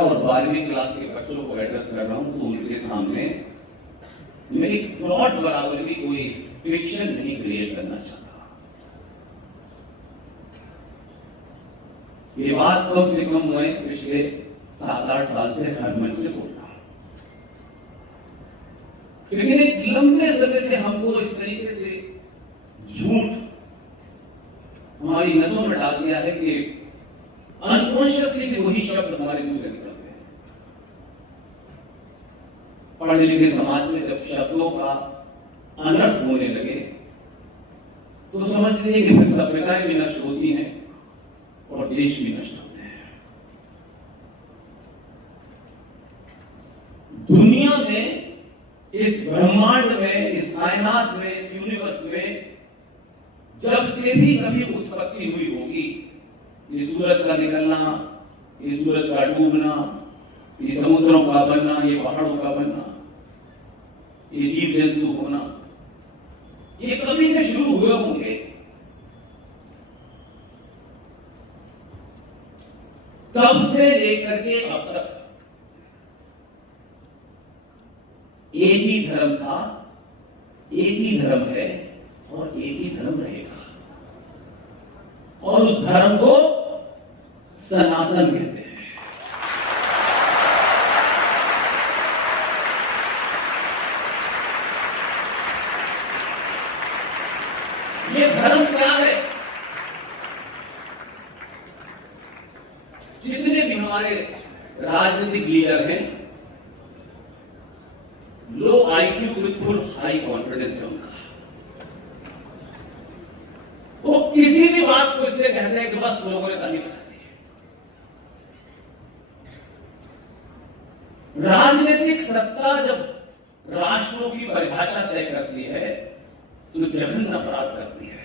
और 12वीं क्लास के बच्चों को एड्रेस कर रहा हूं तो उनके सामने मैं एक प्लॉट बराबर की कोई फिक्शन नहीं क्रिएट करना चाहता। ये बात कम से कम मैं पिछले 7-8 साल से हर मन से बोल रहा हूं, लेकिन एक लंबे समय से हमको इस तरीके से झूठ हमारी नसों में डाल दिया है कि अनकॉन्शियसली भी वही शब्द हमारे मुंह से निकलते हैं। पढ़े लिखे समाज में जब शब्दों का अनर्थ होने लगे तो समझ लीजिए कि फिर सभ्यताएं भी नष्ट होती हैं और देश भी नष्ट होते हैं। दुनिया में, इस ब्रह्मांड में, इस कायनात में, इस यूनिवर्स में जब से भी कभी उत्पत्ति हुई होगी, ये सूरज का निकलना, ये सूरज का डूबना, ये समुद्रों का बनना, ये पहाड़ों का बनना, ये जीव जंतु होना, ये कभी से शुरू हुए होंगे। तब से लेकर के अब तक एक ही धर्म था, एक ही धर्म है और एक ही धर्म रहेगा, और उस धर्म को सनातन कहते हैं। ये धर्म क्या है? जितने भी हमारे राजनीतिक लीडर हैं, low IQ with full high confidence है उनका। वो किसी भी बात को इसलिए कहते हैं कि बस लोगों ने ताली बजा दी। राजनीतिक सत्ता जब राष्ट्रों की परिभाषा तय करती है तो जघन्य अपराध करती है।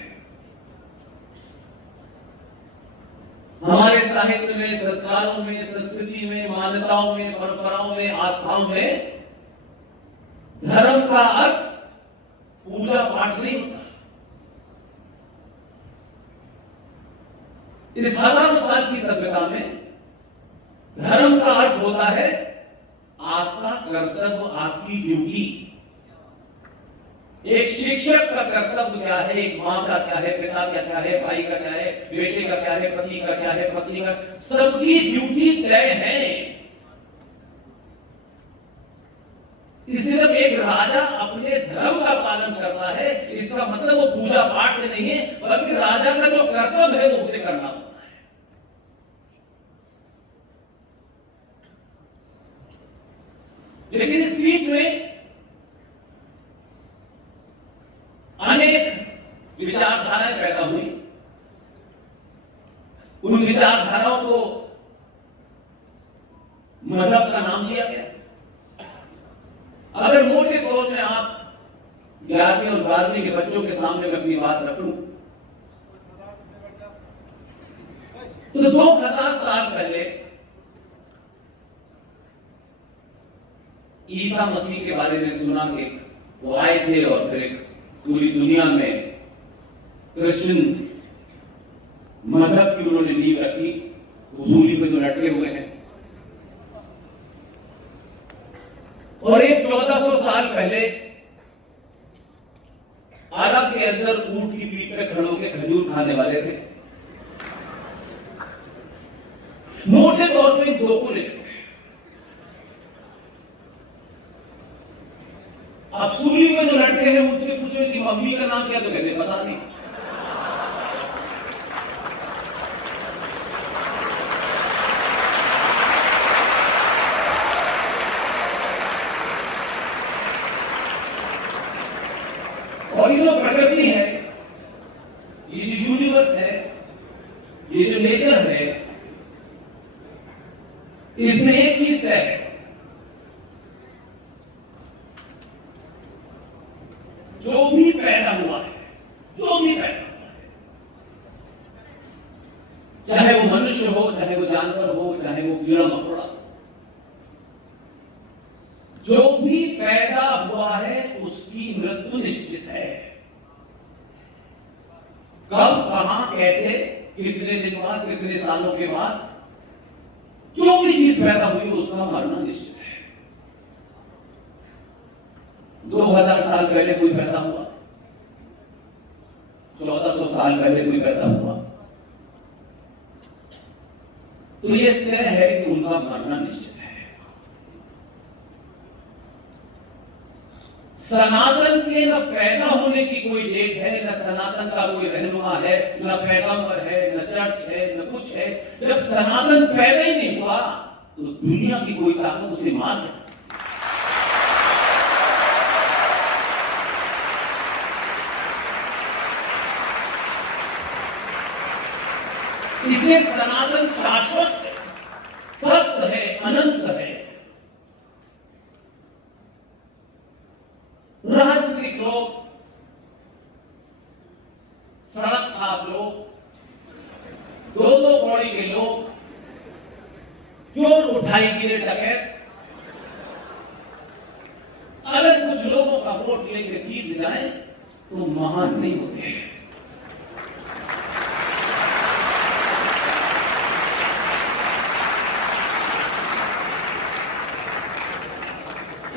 हमारे साहित्य में, संस्कारों में, संस्कृति में, मान्यताओं में, परंपराओं में, आस्थाओं में धर्म का अर्थ पूजा पाठ नहीं होता। इस हजारों साल की सभ्यता में धर्म का अर्थ होता है आपका कर्तव्य, आपकी ड्यूटी। एक शिक्षक का कर्तव्य क्या है, एक मां का क्या है, पिता का क्या है, भाई का क्या है, बेटे का क्या है, पति का क्या है, पत्नी का, सबकी ड्यूटी तय है। इसलिए जब एक राजा अपने धर्म का पालन करता है, इसका मतलब वो पूजा पाठ से नहीं है, बल्कि राजा का जो कर्तव्य है वो उसे करना होता है। लेकिन इस बीच में अनेक विचारधाराएं पैदा हुई। उन विचारधाराओं को मजहब का नाम दिया गया। अगर मोटे तौर में आप 11वीं और 12वीं के बच्चों के सामने मैं अपनी बात रखूं तो 2000 साल पहले ईसा मसीह के बारे में सुना कि वो आए थे और फिर पूरी दुनिया में क्रिश्चियन मजहब की उन्होंने नींव रखी, सूली पे जो लटके हुए हैं। और एक 1400 साल पहले अरब के अंदर ऊंट की पीठ पे खड़े होकर खजूर खाने वाले थे। मोटे तौर पे दो को लेते थे। अब सूली में जो लटके हैं उनसे पूछो कि मम्मी का नाम क्या, तो कहते पता नहीं। और ये जो प्रकृति है, ये जो यूनिवर्स है, ये जो नेचर है, इसमें एक चीज तय है, जो भी पैदा हुआ है, जो भी पैदा हुआ है, चाहे वो मनुष्य हो, चाहे वो जानवर हो, चाहे वो कीड़ा मकोड़ा, जो भी पैदा हुआ है उसकी मृत्यु निश्चित है। कब, कहां, कैसे, कितने दिन बाद, कितने सालों के बाद, जो भी चीज पैदा हुई उसका मरना निश्चित है। 2000 साल पहले कोई पैदा हुआ, 1400 साल पहले कोई पैदा हुआ, तो ये तय है कि उनका मरना निश्चित है। सनातन के न पैदा होने की कोई डेट है, न सनातन का कोई रहनुमा है, न पैगंबर है, न चर्च है, न कुछ है। जब सनातन पैदा ही नहीं हुआ तो दुनिया की कोई ताकत उसे मार नहीं सकती। इसलिए सनातन शाश्वत है, सत्य है, अनंत है। राजनीतिक लोग, सड़क छाप लोग, दो कौड़ी के लोग, चोर उठाई गिरे डकैत, अगर कुछ लोगों का वोट लेके जीत जाए तो महान नहीं होते।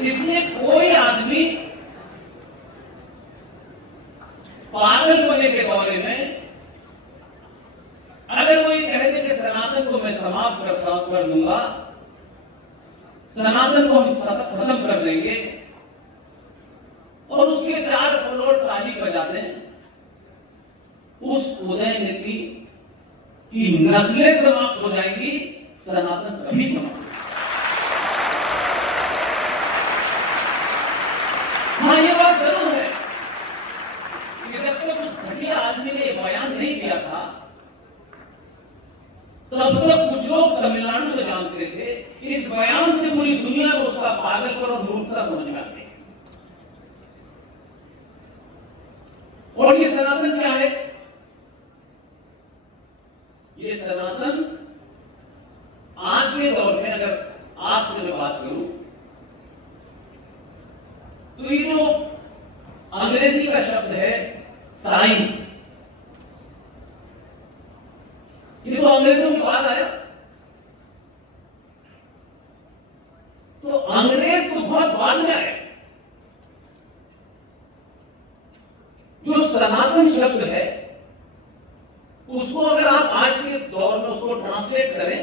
इसलिए कोई आदमी पागलपने के दौरे में अगर वो ये कह दे कि सनातन को मैं समाप्त कर दूंगा, सनातन को हम खत्म कर देंगे, और उसके 4 फ्लोर ताली बजा दें, उस उदय नीति की नस्लें समाप्त हो जाएंगी, सनातन कभी समाप्त। हाँ, ये बात जरूर है कि जब तक उस घटिया आदमी ने बयान नहीं दिया था तब तक कुछ लोग तमिलनाडु में जानते थे, इस बयान से पूरी दुनिया को उसका पागलपन और मूर्खता समझ में आती है। और ये सनातन क्या है? ये सनातन आज के दौर में अगर आपसे मैं बात करूं तो ये जो अंग्रेजी का शब्द है साइंस, ये तो अंग्रेजों के बाद आया। तो अंग्रेज तो बहुत बाद में आए। जो सनातन शब्द है उसको अगर आप आज के दौर में उसको ट्रांसलेट करें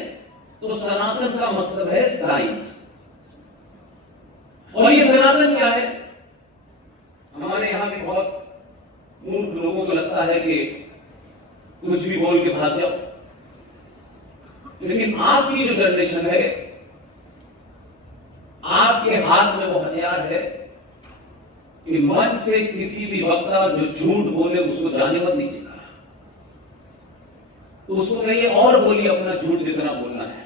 तो सनातन का मतलब है साइंस। और ये सनातन क्या है? हमारे यहां भी बहुत मूर्ख लोगों को लगता है कि कुछ भी बोल के भाग जाओ, लेकिन आपकी जो जनरेशन है, आपके हाथ में वो हथियार है कि मंच से किसी भी वक्ता जो झूठ बोले उसको जाने मत दीजिएगा, तो उसको कहिए और बोलिए अपना झूठ जितना बोलना है।